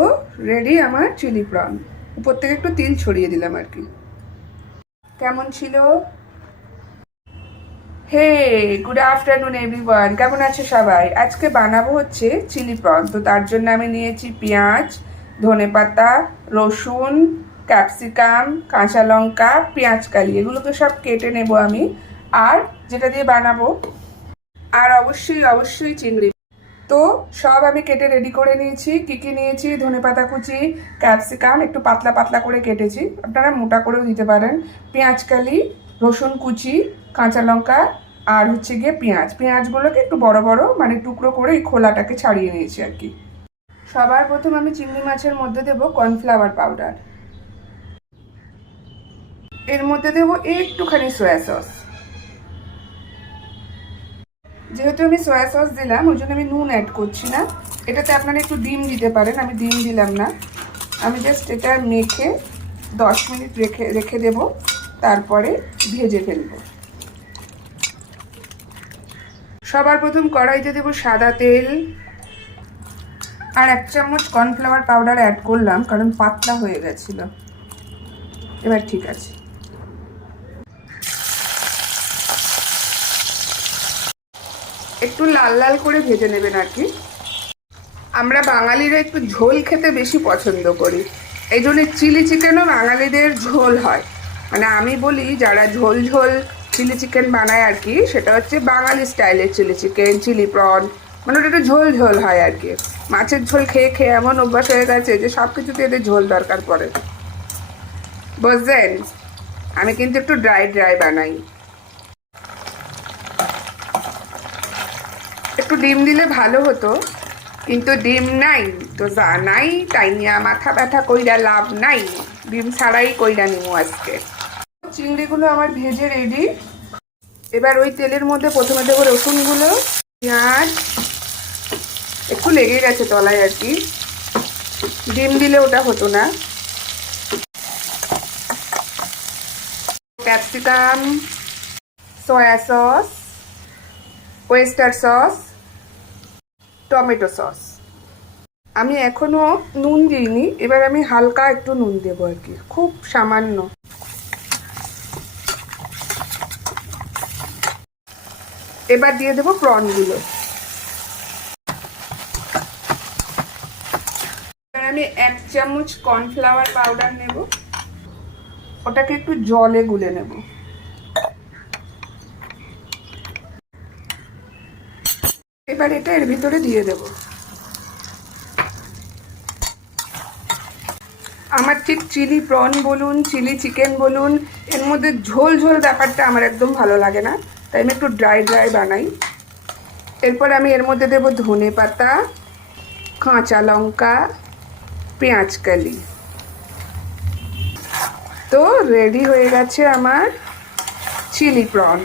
তো রেডি আমার chilli prawn. উপর থেকে একটু তিল ছড়িয়ে দিলাম আর কি। কেমন ছিল? হে, গুড আফটারনুন এভরিওয়ান, কেমন আছে সবাই? আজকে বানাবো হচ্ছে চিলি প্রন। তো তার জন্য আমি নিয়েছি পেঁয়াজ, ধনেপাতা, রসুন, ক্যাপসিকাম, কাঁচা লঙ্কা, পেঁয়াজ কালি, এগুলোকে সব কেটে নেব আমি। আর যেটা দিয়ে বানাবো, আর অবশ্যই অবশ্যই চিংড়ি। তো সব আমি কেটে রেডি করে নিয়েছি। কি কি নিয়েছি? ধনেপাতা কুচি, ক্যাপসিকাম একটু পাতলা পাতলা করে কেটেছি, আপনারা মোটা করেও দিতে পারেন, পেঁয়াজকালি, রসুন কুচি, কাঁচা লঙ্কা, আর হচ্ছে গিয়ে পেঁয়াজগুলোকে একটু বড় বড় মানে টুকরো করে এই খোলাটাকে ছাড়িয়ে নিয়েছি আর কি। সবার প্রথম আমি চিংড়ি মাছের মধ্যে দেবো কর্নফ্লাওয়ার পাউডার। এর মধ্যে দেবো একটুখানি সয়া সস। যেহেতু আমি সয়া সস দিলাম ওই জন্য আমি নুন অ্যাড করছি না। এটাতে আপনারা একটু ডিম দিতে পারেন, আমি ডিম দিলাম না। আমি জাস্ট এটা মেখে 10 মিনিট রেখে দেব, তারপরে ভেজে ফেলবো। সবার প্রথম কড়াইতে দেব সাদা তেল, আর 1 চামচ কর্নফ্লাওয়ার পাউডার অ্যাড করলাম কারণ পাতলা হয়ে গেছিল। এবার ঠিক আছে। একটু লাল লাল করে ভেজে নেবেন আর কি। আমরা বাঙালিরা একটু ঝোল খেতে বেশি পছন্দ করি, এই জন্য চিলি চিকেনও বাঙালিদের ঝোল হয়। মানে আমি বলি যারা ঝোল ঝোল চিলি চিকেন বানায় আর কি, সেটা হচ্ছে বাঙালি স্টাইলের চিলি চিকেন, চিলি প্রন, মানে ওটা একটু ঝোল ঝোল হয় আর কি। মাছের ঝোল খেয়ে খেয়ে এমন অভ্যাস হয়ে গেছে যে সব কিছুতে এদের ঝোল দরকার পড়ে, বুঝলেন? আমি কিন্তু একটু ড্রাই ড্রাই বানাই। একটু ডিম দিলে ভালো হতো, কিন্তু ডিম নাই তো জানাই, তাই নিয়ে মাথা ব্যথা কইরা লাভ নাই, ডিম ছাড়াই কইরা নিমু আজকে। চিংড়িগুলো আমার ভেজে রেডি। এবার ওই তেলের মধ্যে প্রথমে দেবো রসুনগুলো, পেঁয়াজ, একটু লেগে গেছে তলায় আর কি, ডিম দিলে ওটা হতো না। Capsicum, soya sauce, oyster sauce, tomato sauce. আমি এখনো নুন দিইনি, এবার আমি হালকা একটু নুন দেবো আর কি, খুব সামান্য। এবার দিয়ে দেবো প্রনগুলো। এবার আমি 1 চামচ কর্নফ্লাওয়ার পাউডার নেব, ওটাকে একটু জলে গুলে নেব। এবার এটা এর ভিতরে দিয়ে দেব। আমার ঠিক চিলি প্রন বলুন, চিলি চিকেন বলুন, এর মধ্যে ঝোল ঝোল ব্যাপারটা আমার একদম ভালো লাগে না, তাই আমি একটু ড্রাই ড্রাই বানাই। এরপর আমি এর মধ্যে দেব ধনেপাতা, কাঁচা লঙ্কা, পেঁয়াজ কালি। তো রেডি হয়ে গেছে আমার চিলি প্রন।